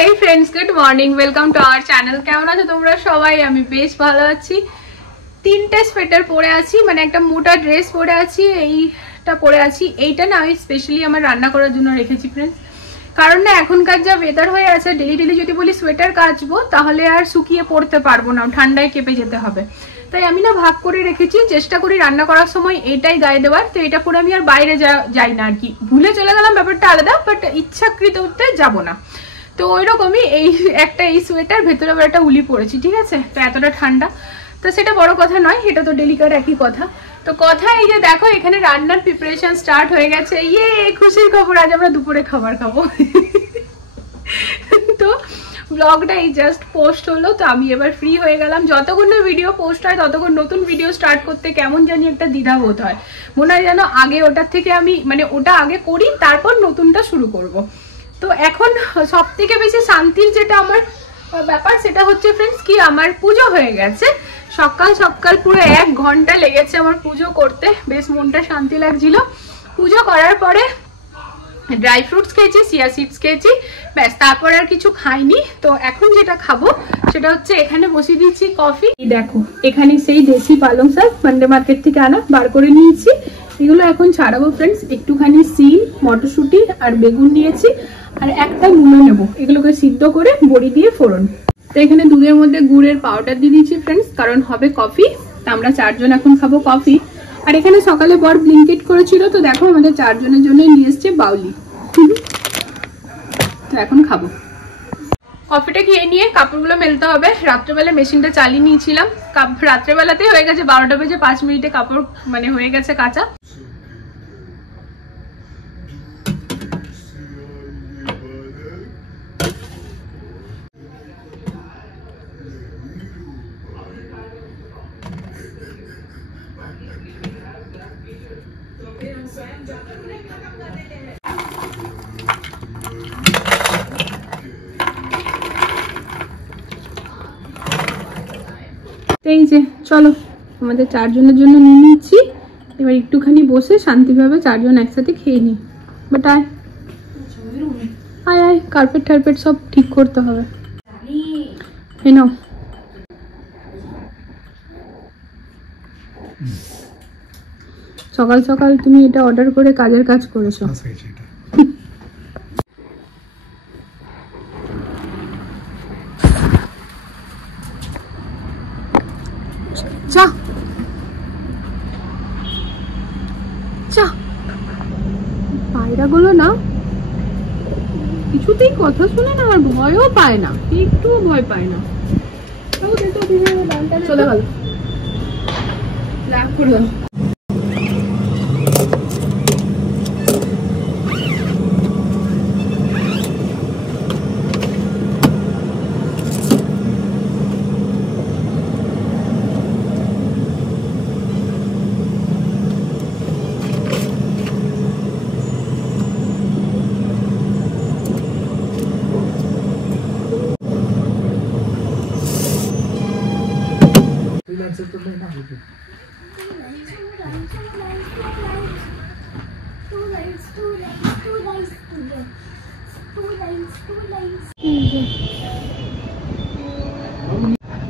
Hey friends, good morning. Welcome to our channel. কেমন আছো তোমরা সবাই? আমি বেশ ভালো আছি। তিনটে সোয়েটার পরে আছি, মানে একটা মোটা ড্রেস পরে আছি, এইটা পরে আছি। এইটা না আমি স্পেশালি আমার রান্না করার জন্য রেখেছি फ्रेंड्स। কারণ না এখনকার যা ওয়েদার হয়ে আছে, ডেলি যদি বলি সোয়েটার কাচবো তাহলে আর শুকিয়ে পড়তে পারবো না, ঠান্ডায় কেঁপে যেতে হবে। তাই আমি না ভাগ করে রেখেছি, চেষ্টা করি রান্না করার সময় এটাই গায়ে দেওয়ার। তো এটা পরে আমি আর বাইরে যাই না আর কি, ভুলে চলে গেলাম ব্যাপারটা আলাদা, বাট ইচ্ছাকৃততে যাব না। তো ওইরকমই এই সোয়েটার ভেতরে আবার একটা উলি পড়েছি, ঠিক আছে? তো এতটা ঠান্ডা, তো সেটা বড় কথা নয়, এটা তো ডেলিকার একই কথা। তো কথা এই যে দেখো এখানে রান্নার প্রিপারেশন স্টার্ট হয়ে গেছে। খুশির খবর, আজ আমরা দুপুরে খাবার খাবো। তো ব্লগটা এই জাস্ট পোস্ট হলো, তো আমি এবার ফ্রি হয়ে গেলাম। যতক্ষণ না ভিডিও পোস্ট হয় ততক্ষণ নতুন ভিডিও স্টার্ট করতে কেমন জানি একটা দ্বিধাবোধ হয়, মনে হয় যেন আগে ওটার থেকে আমি মানে ওটা আগে করি তারপর নতুনটা শুরু করব। তো এখন সব থেকে বেশি শান্তির যেটা আমার ব্যাপার সেটা হচ্ছে ফ্রেন্ডস কি, আমার পুজো হয়ে গেছে। সকাল পুরো 1 ঘন্টা লেগেছে আমার পুজো করতে, বেশ মনটা শান্তি লাগছিল। পুজো করার পরে ড্রাই ফ্রুটস খেয়েছি, চিয়া সিডস খেয়েছি, ব্যাস, তারপর আর কিছু খাইনি। তো এখন যেটা খাবো সেটা হচ্ছে এখানে বসিয়ে দিচ্ছি কফি। দেখো এখানে সেই দেশি পালং শাক মান্ডে মার্কেট থেকে আনা বার করে নিয়েছি, এগুলো এখন ছাড়াবো ফ্রেন্ডস। একটুখানি সিম, মটরশুঁটি আর বেগুন নিয়েছি, আর একটা মূলো নেবো, এগুলোকে সিদ্ধ করে বড়ি দিয়ে ফোড়ন। তো এখানে দুধের মধ্যে গুড়ের পাউডার দিয়ে দিচ্ছি ফ্রেন্ডস, কারণ হবে কফি। তো আমরা 4 জন এখন খাবো কফি। আর এখানে সকালে বর ব্লিঙ্কিট করেছিল, তো দেখো আমাদের 4 জনের জন্য নিয়ে এসছে বাউলি। তো এখন খাবো কফিটা, খেয়ে নিয়ে কাপড়গুলো মেলতে হবে। রাত্রেবেলা মেশিনটা চালিয়ে নিয়েছিলাম, রাত্রেবেলাতেই হয়ে গেছে, 12টা বেজে 5 মিনিটে কাপড় মানে হয়ে গেছে কাঁচা। এই যে চলো আমাদের 4 জনের জন্য নিয়ে নিচ্ছি, এবার একটুখানি বসে শান্তিভাবে 4 জন একসাথে খেয়ে নিই। বাট আয় কার্পেট টার্পেট সব ঠিক করতে হবে। এই নাও, সকাল তুমি এটা অর্ডার করে কাজের কাজ করেছো। পায়রাগুলো না কিছুতেই কথা শুনে না, আর ভয়ও পায় না, একটুও ভয় পায় না। চলে গেল, রাগ করে গেল।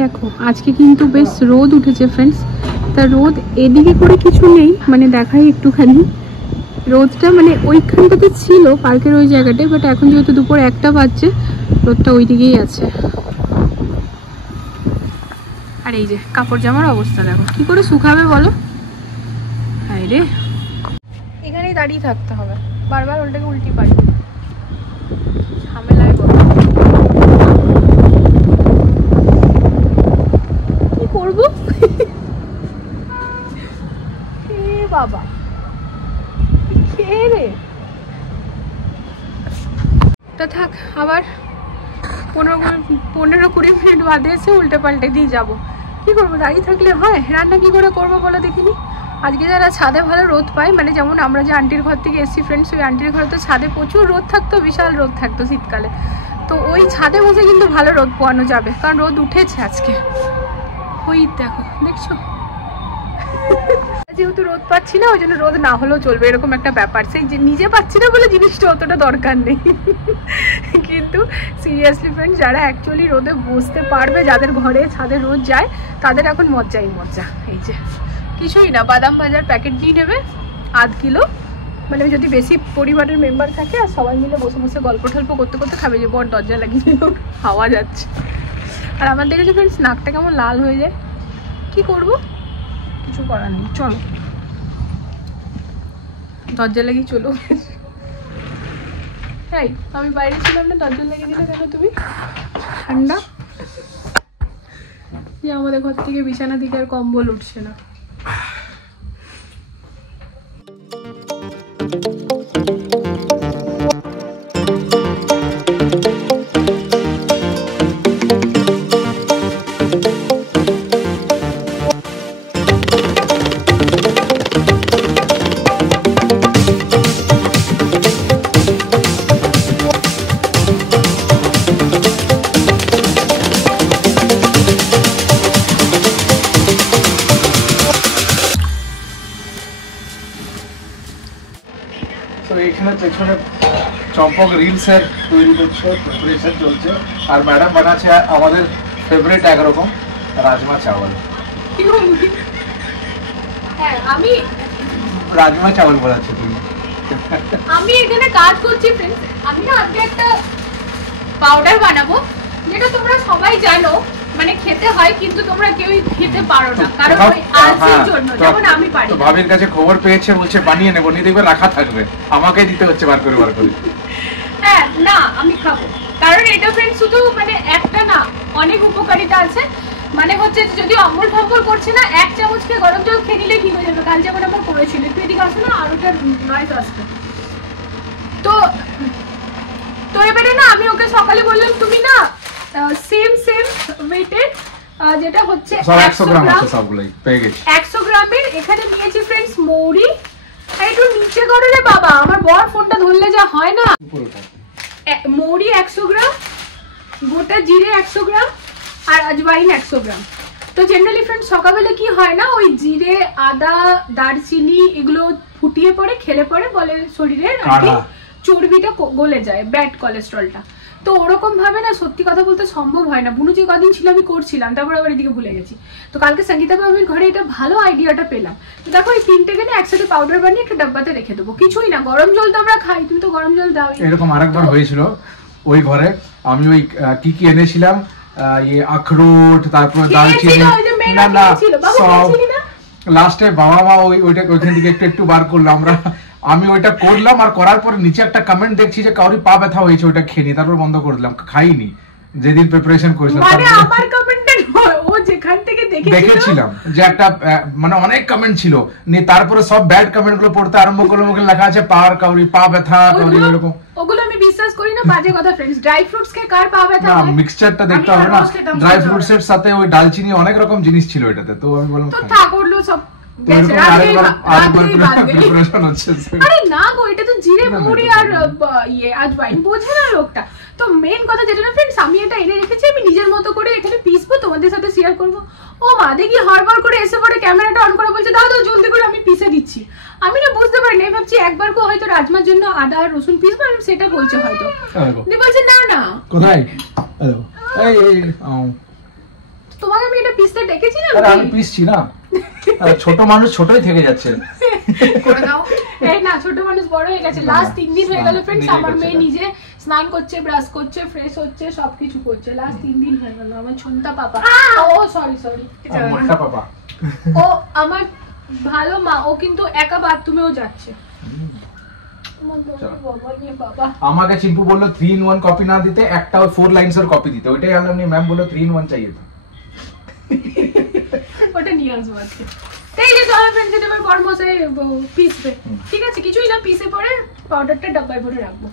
দেখো আজকে কিন্তু বেশ রোদ উঠেছে ফ্রেন্ডস। তা রোদ এদিকে করে কিছু নেই, মানে দেখাই একটুখানি রোদটা, মানে ওইখানটাতে ছিল পার্কের ওই জায়গাটায়, বাট এখন যেহেতু দুপুর 1টা বাজছে রোদটা ওই দিকেই আছে। আর এই যে কাপড় জামার অবস্থা দেখো কি করে শুকাবে বলো। হায় রে, এখানেই দাঁড়িয়ে থাকতে হবে, বারবার ওটাকে উল্টি পারি, ঝামেলায় কি করবো। বাবা খেয়ে রে, তা থাক, আবার 15-20 মিনিট বাদে এসে উল্টে পাল্টে দিয়ে যাবো। কি করবো, দাঁড়িয়ে থাকলে হয়? রান্না কি করে করবো বলো দেখিনি। আজকে যারা ছাদে ভালো রোদ পায়, মানে যেমন আমরা যে আন্টির ঘর থেকে এসছি ফ্রেন্ডস, ওই আন্টির ঘরে তো ছাদে প্রচুর রোদ থাকতো, বিশাল রোদ থাকতো শীতকালে। তো ওই ছাদে বসে কিন্তু ভালো রোদ পোয়ানো যাবে, কারণ রোদ উঠেছে আজকে। ওই দেখো, দেখছো যেহেতু রোদ পাচ্ছি না ওই জন্য রোদ না হলেও চলবে এরকম একটা ব্যাপার, সেই যে নিজে পাচ্ছি না বলে জিনিসটা অতটা দরকার নেই। কিন্তু সিরিয়াসলি ফ্রেন্ডস, যারা অ্যাকচুয়ালি রোদে বসতে পারবে, যাদের ঘরে ছাদে রোদ যায়, তাদের এখন মজ্জাই মজ্জা। এই যে কিছুই না, বাদাম ভাজার প্যাকেট নিয়ে নেবে আধ কিলো, মানে যদি বেশি পরিবারের মেম্বার থাকে আর সবাই মিলে বসে বসে গল্প টল্প করতে করতে খাবে। যে বড় দরজা লাগিয়ে দিল, হাওয়া যাচ্ছে। আর আমার দেখেছি ফ্রেন্ডস নাকটা কেমন লাল হয়ে যায়, কি করব, কিছু করার নেই, চলো দরজা লাগিয়ে চলো। তাই আমি বাইরে ছিলাম না, দরজা লাগিয়ে দিলে কেন তুমি? ঠান্ডা যে আমাদের ঘর থেকে বিছানা থেকে আর কম্বল উঠছে না। এখানে পেছনে চম্পক রিলস এর তৈরি করছে, প্রিপারেশন চলছে। আর ম্যাডাম বানাচ্ছে আমাদের ফেভারিট একরকম রাজমা চাওয়াল। হ্যাঁ, আমি রাজমা চাওয়াল বানাচ্ছি তুমি। আমি এখানে কাজ করছি ফ্রেন্ডস। আমি না আজকে একটা পাউডার বানাবো, যেটা তোমরা সবাই জানো মানে খেতে হয়, কিন্তু তোমরা কেউই খেতে পারো না, কারণ ওই আলসির জন্য। যেমন আমি পারি। তো ভাবির কাছে খবর পেয়েছে, বলছে বানিয়ে নেবো, নিয়ে দেখবে রাখা থাকবে, আমাকে দিতে হচ্ছে বার করে বার করে। হ্যাঁ না, আমি খাবো, কারণ এটা ফ্রেন্ডস শুধু মানে একটা না, অনেক উপকারিতা আছে। মানে হচ্ছে যদি অম্বল ফম্বল করছে না, এক চামচ খেয়ে গরম জল খেয়ে নিলে ঠিক হয়ে যাবে। কাল যেমন আমার করেছিল, একটু এদিকে আসো না, আর ওটা নয়েজ আসবে। তো এবারে না আমি ওকে সকালে বললাম তুমি না সেম ওয়েটের, যেটা হচ্ছে 100 গ্রাম আছে, সবগুলাই পেয়ে গেছি। 100 গ্রামের এখানে নিয়েছি ফ্রেন্ডস মৌরি। একটু নিচে করো রে বাবা, আমার বড় ফোনটা ধরলে যা হয় না। মৌরি 100 গ্রাম, গোটা জিরে 100 গ্রাম, আর আজওয়াইন 100 গ্রাম। তো জেনারেলি ফ্রেন্ডস সকালবেলা কি হয় না, ওই জিরে, আদা, দারচিনি এগুলো ফুটিয়ে পরে খেলে পরে বলে শরীরের আর কি চর্বিটা গলে যায়, ব্যাড কোলেস্ট্রলটা। তো ওরকম ভাবে না সত্যি কথা বলতে সম্ভব হয় না। বুনু যে কদিন ছিল আমি করছিলাম, তারপর আবার এদিকে ভুলে গেছি। তো কালকে সঙ্গীতা বাবির ঘরে এটা ভালো আইডিয়াটা পেলাম। তো দেখো এই তিনটেকে না একসাথে পাউডার বানিয়ে একটা ডাব্বাতে রেখে দেবো। কিছুই না, গরম জল তো আমরা খাই, তুমি তো গরম জল দাও। এরকম আরেকবার হয়েছিল ওই ঘরে, আমি ওই কি কি এনেছিলাম, ইয়ে আখরোট, তারপর দালচিনি, না না সব লাস্টে বাবা মা ওইটা ওইখান থেকে একটু একটু বার করলাম আমরা। আমি ওইটা করলাম, আর করার পরে নিচে একটা কমেন্ট দেখছি যে কাউরি পা ব্যথা হয়েছে, ওইটা খেয়ে নি, তারপর বন্ধ করে দিলাম, খাইনি যেদিন প্রিপারেশন করেছিলাম। মানে আমার কমেন্টটা ও যেখান থেকে দেখেছিলাম যে একটা মানে অনেক কমেন্ট ছিল, নিয়ে তারপরে সব ব্যাড কমেন্ট গুলো পড়তে আরম্ভ করলাম, ওখানে লেখা আছে কাউরি পা ব্যথা, কাউরি এরকম। ওগুলো আমি বিশ্বাস করি না, বাজে কথা ফ্রেন্ডস। ড্রাই ফ্রুটস কে কার পা ব্যথা হয়? না, মিক্সচারটা দেখতে হবে না, ড্রাই ফ্রুটস এর সাথে ওই দালচিনি অনেক রকম জিনিস ছিল এটাতে। তো আমি বললাম তো ঠাকুরলো সব আরে না গো, এটা তো জিরে মৌরি আর ইয়ে আজওয়াইন, বোঝে না লোকটা। তো মেইন কথা যেটা না ফ্রেন্ডস, আমি এটা এনে রেখেছি, আমি নিজের মতো করে এখানে পিসবো, তোমাদের সাথে শেয়ার করবো। ও মা দেখি হড়বড় করে এসে পরে ক্যামেরাটা অন করে বলছে দাও দাও জলদি করে আমি পিসে দিচ্ছি। আমি না বুঝতে পারি না, ভাবছি একবার কো হয়তো রাজমার জন্য আদা আর রসুন পিসবো, আমি সেটা বলছে হয়তো। বলছে না না কোথায়, তোমাকে আমি এটা পিসতে ডেকেছি না, আমি পিসছি না, ছোট মানুষ ছোটই থেকে যাচ্ছে। করে দাও। এই না, ছোট মানুষ বড় হয়ে গেছে। লাস্ট 3 দিন হয়ে গেল ফ্রেন্ডস, আমার মেয়ে নিজে স্নান করছে, ব্রাশ করছে, ফ্রেশ হচ্ছে, সবকিছু করছে। লাস্ট 3 দিন হয়ে গেল। আমার ছোনতা পাপা, ও সরি মোটা পাপা, ও আমার ভালো মা, ও কিন্তু একা বাথরুমেও যাচ্ছে। আমাকে চিম্পু বললো 3-in-1 কপি না দিতে, একটা 4 লাইনস এর কপি দিতে। ওইটাই আনলাম, নিয়ে ম্যাম বললো 3-in-1 চাইয়ে। ওটা নিয়ে আসবো আজকে। তাই যে চলো ফ্রেন্ডস, এটা আমার কর্মসে পিসবে, ঠিক আছে? কিছুই না, পিসে পরে পাউডারটা ডাব্বায় ভরে রাখবো।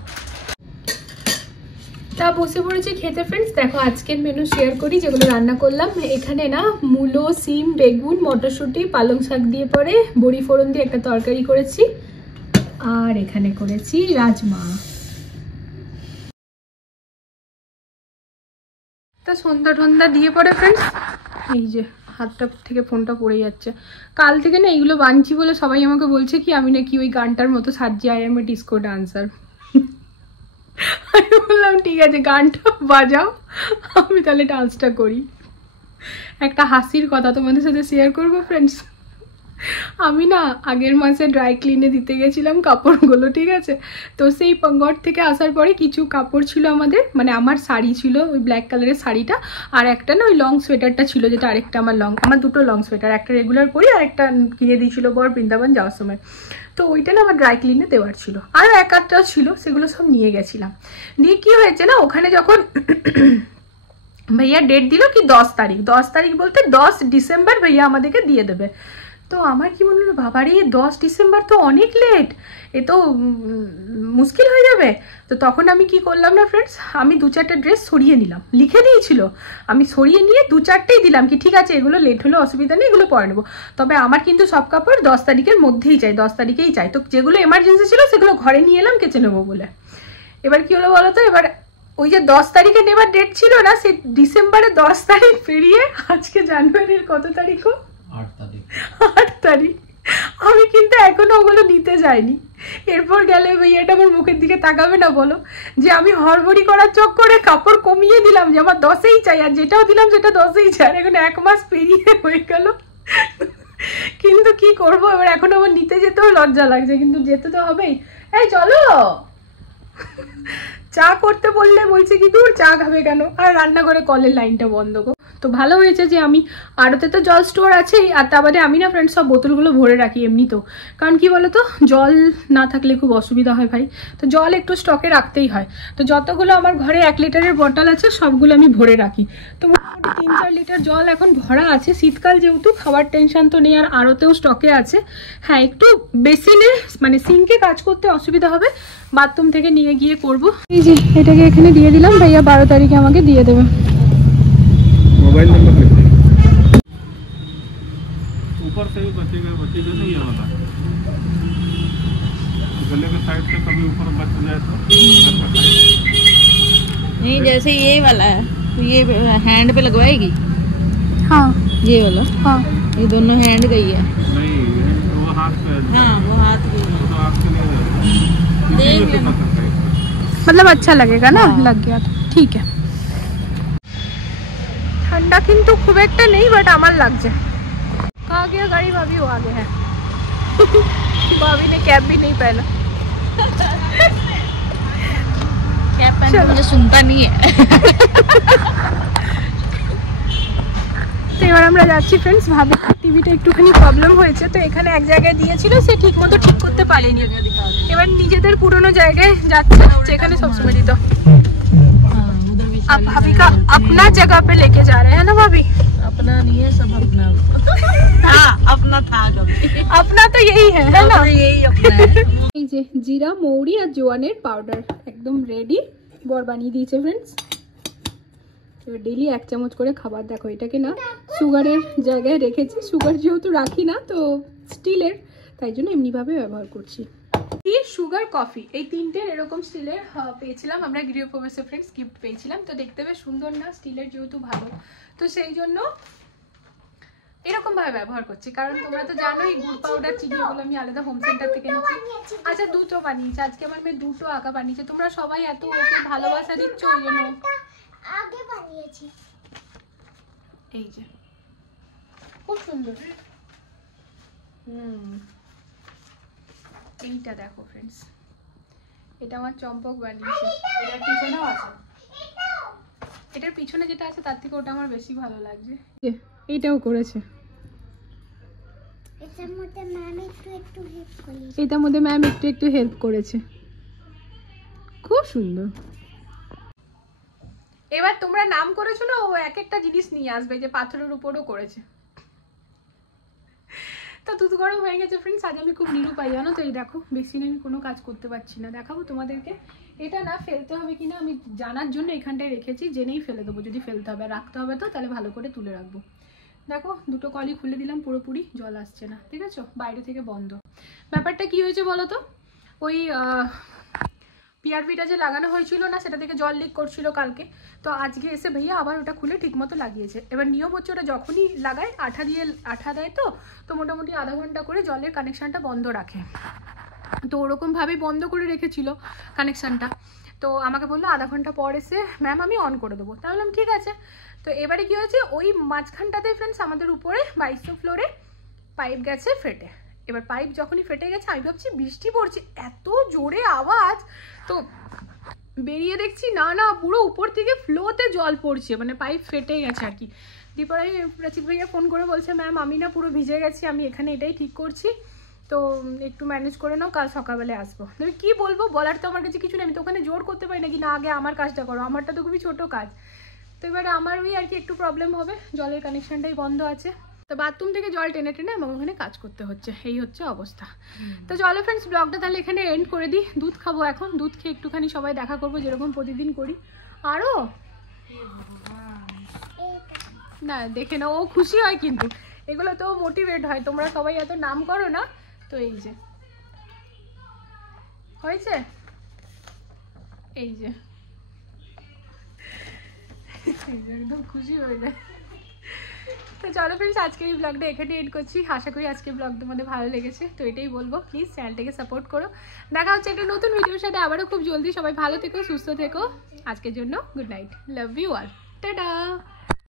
তা বসে পড়েছি খেতে ফ্রেন্ডস। দেখো আজকের মেনু শেয়ার করি যেগুলো রান্না করলাম। এখানে না মূলো, সিম, বেগুন, মটরশুঁটি, পালং শাক দিয়ে পরে বড়ি ফোড়ন দিয়ে একটা তরকারি করেছি, আর এখানে করেছি রাজমা। তা সন্ধ্যা টন্ধা দিয়ে পরে ফ্রেন্ডস এই যে হাতটা থেকে ফোনটা পড়ে যাচ্ছে। কাল থেকে না এইগুলো বানছি বলে সবাই আমাকে বলছে কি আমি নাকি ওই গানটার মতো সাজি, I M A disco dancer. আমি বললাম ঠিক আছে গানটা বাজাও, আমি তাহলে ডান্সটা করি। একটা হাসির কথা তোমাদের সাথে শেয়ার করবো ফ্রেন্ডস। আমি না আগের মাসে ড্রাই ক্লিনে দিতে গেছিলাম কাপড়গুলো, ঠিক আছে। তো সেই পঙ্গট থেকে আসার পরে কিছু কাপড় ছিল আমাদের, মানে আমার শাড়ি ছিল ওই ব্ল্যাক কালারের শাড়িটা, আর একটা না ওই লং সোয়েটারটা ছিল, যেটা আরেকটা আমার দুটো লং সোয়েটার, একটা রেগুলার পরি আর একটা কিনে দিয়েছিল বর বৃন্দাবন যাওয়ার সময়। তো ওইটা না আমার ড্রাই ক্লিনে দেওয়ার ছিল, আর এক আধটা ছিল, সেগুলো সব নিয়ে গেছিলাম। দিয়ে কি হয়েছে না, ওখানে যখন ভাইয়া ডেট দিল কি 10 তারিখ, 10 তারিখ বলতে 10 ডিসেম্বর ভাইয়া আমাদেরকে দিয়ে দেবে। তো আমার কি মনে হলো বাবারে 10 ডিসেম্বর তো অনেক লেট, এ তো মুশকিল হয়ে যাবে। তো তখন আমি কি করলাম না ফ্রেন্ডস, আমি 2-4টা ড্রেস সরিয়ে নিলাম, লিখে দিয়েছিল, আমি সরিয়ে নিয়ে 2-4টেই দিলাম কি ঠিক আছে এগুলো লেট হলো অসুবিধা নেই, এগুলো পরে নেবো। তবে আমার কিন্তু সব কাপড় 10 তারিখের মধ্যেই চাই, 10 তারিখেই চাই। তো যেগুলো এমার্জেন্সি ছিল সেগুলো ঘরে নিয়ে এলাম কেচে নেবো বলে। এবার কি হলো বলো তো, এবার ওই যে 10 তারিখে নেবার ডেট ছিল না, সেই ডিসেম্বরে 10 তারিখ পেরিয়ে আজকে জানুয়ারির কত তারিখ? 8 তারিখ। আমি কিন্তু এখনো ওগুলো নিতে যাইনি। এরপর গেলে ভাইয়াটা আমার মুখের দিকে তাকাবে না বলো, যে আমি হড়বড়ি করার চক্করে কাপড় কমিয়ে দিলাম যে আমার 10এই চাই, আর যেটাও দিলাম সেটা 10এই চাই। এখন 1 মাস পেরিয়ে হয়ে গেল, কিন্তু কি করবো এবার, এখন আমার নিতে যেতেও লজ্জা লাগছে, কিন্তু যেতে তো হবেই। এই চলো, চা করতে বললে বলছে কি দূর চা খাবে কেন, আর রান্না করে কলের লাইনটা বন্ধ গো। তো ভালো হয়েছে যে আমি আড়তে তো জল স্টোর আছেই, আর তা বাদে আমি না ফ্রেন্ডস সব বোতলগুলো ভরে রাখি এমনি। তো কারণ কি বলতো জল না থাকলে খুব অসুবিধা হয় ভাই, তো জল একটু স্টকে রাখতেই হয়। তো যতগুলো আমার ঘরে 1 লিটারের বটল আছে সবগুলো আমি ভরে রাখি। তো মোটামুটি 3-4 লিটার জল এখন ভরা আছে, শীতকাল যেহেতু খাবার টেনশন তো নেই, আর আড়তেও স্টকে আছে। হ্যাঁ একটু বেসিনে মানে সিঙ্কে কাজ করতে অসুবিধা হবে, বাথরুম থেকে নিয়ে গিয়ে করব। এই যে এটাকে এখানে দিয়ে দিলাম, ভাইয়া 12 তারিখে আমাকে দিয়ে দেবে। मोबाइल नंबर लिख दे, ऊपर से भी बचेगा नहीं ये वाला, गले के साइड से कभी ऊपर बच जाए तो नहीं, जैसे ये वाला है तो ये हैंड पे लगवाएगी। हाँ ये वाला, हाँ ये दोनों हैंड का ही है। नहीं, वो हाथ पे है। हाँ वो हाथ पे है। वो तो आपके लिए देख इसीलिए लेना। तो पसंद है इसका। मतलब अच्छा लगेगा ना। हाँ। लग गया तो ठीक है। ठंडा किंतु खूब एक नहीं, बट আমার লাগছে। कहाँ गया गाड़ी? भाभी वो आगे है। भाभी ने कैप भी नहीं पहना। कैप पहन के मुझे सुनता नहीं है। তো এবার আমরা যাচ্ছি ফ্রেন্ডস, ভাবি টিভিটা একটুখানি প্রবলেম হয়েছে, তো এখানে এক জায়গায় দিয়েছিল সে ঠিকমতো ঠিক করতে পারেনি, এবার নিজেদের পুরনো জায়গায় যাচ্ছে যেখানে সবসময় দিত। अब भाभी का अपना जगह पे लेके जा रहे हैं ना भाभी? अपना नहीं है, सब अपना। हाँ अपना था कभी, अपना तो यही है ना? यही अपना है। এই যে জিরা মৌরি আর জোয়ানের পাউডার একদম রেডি, বর বানিয়ে দিয়েছে ফ্রেন্ডস। এবার ডেলি 1 চামচ করে খাবার। দেখো এটাকে না সুগারের জায়গায় রেখেছি, সুগার যেহেতু রাখি না তো স্টিলের, তাই জন্য এমনিভাবে ব্যবহার করছি। সুগার কফি এই 3টের এরকম স্টিলের পেয়েছিলাম আমরা গৃহপ্রবেশে ফ্রেন্ডস, গিফট পেয়েছিলাম। তো দেখতে বেশ সুন্দর না, স্টিলের যেহেতু ভালো, তো সেই জন্য এরকম ভাবে ব্যবহার করছি। কারণ তোমরা তো জানোই গুড় পাউডার চিনি এগুলো আমি আলাদা হোম সেন্টার থেকে নিচ্ছি। আচ্ছা দুটো বানিয়েছি আজকে, আমার মেয়ে 2টো আঁকা বানিয়েছে। তোমরা সবাই এত ওকে ভালোবাসা দিচ্ছ ওই জন্য আগে বানিয়েছি। এই যে খুব সুন্দর। এইটা দেখো ফ্রেন্ডস, এটা আমার চম্পক বানিয়েছে, এটার পিছনেও আছে, এটার পিছনে যেটা আছে তার থেকে ওটা আমার বেশি ভালো লাগছে। এইটাও করেছে, এটার মধ্যে ম্যাম একটু হেল্প করেছে, এটার মধ্যে ম্যাম একটু হেল্প করেছে, খুব সুন্দর। এবার তোমরা নাম করেছো না, ও এক একটা জিনিস নিয়ে আসবে, যে পাথরের উপরও করেছে। তো দুধ গরম হয়ে গেছে ফ্রেন্ডস, আজ আমি খুব নিরুপায় জানো তো। এই দেখো বেসিনে আমি কোনো কাজ করতে পারছি না, দেখাবো তোমাদেরকে। এটা না ফেলতে হবে কিনা আমি জানার জন্য এখানটায় রেখেছি, জেনেই ফেলে দেবো যদি ফেলতে হবে, রাখতে হবে তো তাহলে ভালো করে তুলে রাখবো। দেখো দুটো কলই খুলে দিলাম, পুরোপুরি জল আসছে না, ঠিক আছে, বাইরে থেকে বন্ধ। ব্যাপারটা কি হয়েছে বলো তো, ওই পিআরপিটা যে লাগানো হয়েছিল না, সেটা থেকে জল লিক করছিল কালকে, তো আজকে এসে ভাইয়া আবার ওটা খুলে ঠিকমতো লাগিয়েছে। এবার নিয়ম হচ্ছে ওটা যখনই লাগায় আঠা দেয়, তো মোটামুটি আধা ঘন্টা করে জলের কানেকশানটা বন্ধ রাখে। তো ওরকমভাবেই বন্ধ করে রেখেছিল কানেকশানটা। তো আমাকে বললো আধা ঘন্টা পর এসে ম্যাম আমি অন করে দেবো। তাই বললাম ঠিক আছে। তো এবারে কি হয়েছে, ওই মাঝখানটাতে ফ্রেন্ডস আমাদের উপরে 2200 ফ্লোরে পাইপ গেছে ফেটে। এবার পাইপ যখনই ফেটে গেছে আমি ভাবছি বৃষ্টি পড়ছে, এত জোরে আওয়াজ, তো বেরিয়ে দেখছি না পুরো উপর থেকে ফ্লোতে জল পড়ছে, মানে পাইপ ফেটে গেছে আর কি। দীপর আমি প্রাচিত ভাইয়া ফোন করে বলছে ম্যাম আমি না পুরো ভিজে গেছি, আমি এখানে এটাই ঠিক করছি, তো একটু ম্যানেজ করে নাও, কাল সকালবেলায় আসবো। আমি কী বলবো, বলার তো আমার কাছে কিছু নেই, আমি তো ওখানে জোর করতে পারি নাকি না আগে আমার কাজটা করো, আমারটা তো খুবই ছোটো কাজ। তো এবারে আমার ওই আর কি একটু প্রবলেম হবে, জলের কানেকশানটাই বন্ধ আছে, তো বাথরুম থেকে জল টেনে আমাকে ওখানে কাজ করতে হচ্ছে, এই হচ্ছে অবস্থা। তো চলো ফ্রেন্ডস ব্লগটা তাহলে এখানে এন্ড করে দিই। দুধ খাবো এখন, দুধ খেয়ে একটুখানি সবাই দেখা করবো যেরকম প্রতিদিন করি। আরও না দেখে না, ও খুশি হয় কিন্তু, এগুলো তো মোটিভেট হয়, তোমরা সবাই এত নাম করো না, তো এই যে হয়েছে, এই যে একদম খুশি হয়ে যায়। তো চলো ফ্রেন্ডস আজকের এই ব্লগটা এখানে এন্ড করছি। আশা করি আজকের ব্লগ তোমাদের ভালো লেগেছে, তো এটাই বলবো, প্লিজ চ্যানেলটাকে সাপোর্ট করো। দেখা হচ্ছে একটা নতুন ভিডিওর সাথে আবারও খুব জলদি। সবাই ভালো থেকো, সুস্থ থেকো। আজকের জন্য good night, love you all, tata.